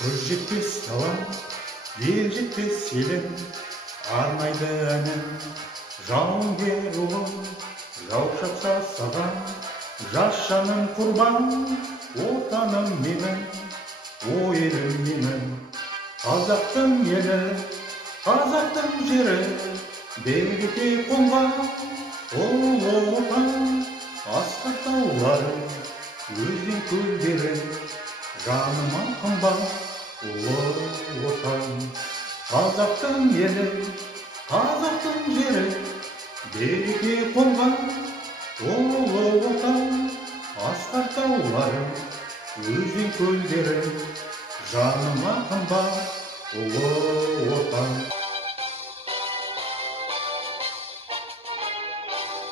Көз жетпес далам, ел жетпес елім, арнайды әнім, жауынгер ұлым, жау шапса саған, жас жаным құрбан, отаным менің, о елім менің. Қазақтың елі, қазақтың жері, береке қонған, ұлы отан, асқақ таулары, өзен көлдері, жаныма қымбат ұлы отан. Қазақтың елі, қазақтың жері, береке қонған, ұлы отан, асқақ таулары, өзен көлдері, жаныма қымбат ұлы отан.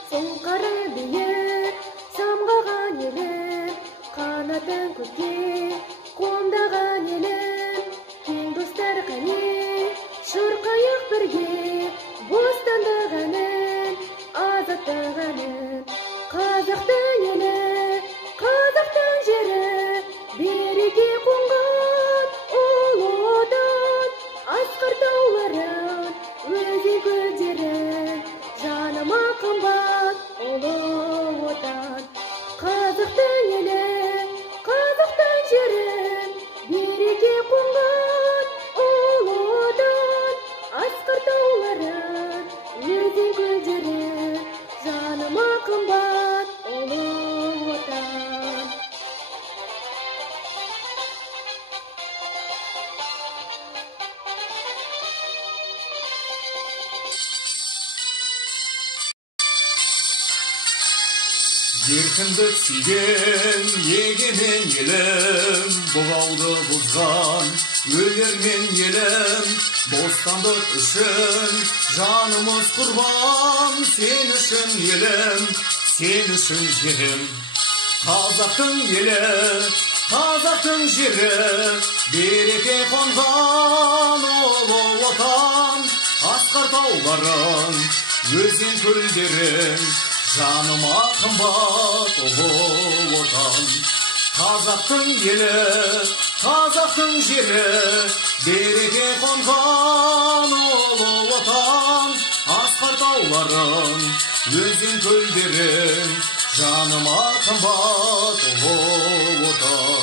Сен қара бие, самғаған елім, қанатын көкке қомдаған елім, кең достар қане, шырқайық бірге, бостандық әнін, азаттық әнін. Қазақтың елі, қазақтың жері, береке қонған ұлы отан, асқар тауларын, өзен көлдерін, жаныма қымбат ұлы отан. Қазақтың елі, қазақтың жері, береке қонған ұлы отан, асқар тауларын, өзен көлдерін, жаныма қымбат ұлы отан. Еркіндік сүйген егемен елім, бұғауды бұзған өлермен елім, бостандық үшін жанымыз құрбан, сен үшін елім, сен үшін жерім. Қазақтың елі, қазақтың жері, береке қонған ұлы отан, асқар тауларын, өзен көлдерін, жаныма қымбат ұлы отан. Қазақтың елі, қазақтың жері, береке қонған ұлы отан, асқар тауларын, өзен көлдерін, жаныма қымбат ұлы отан.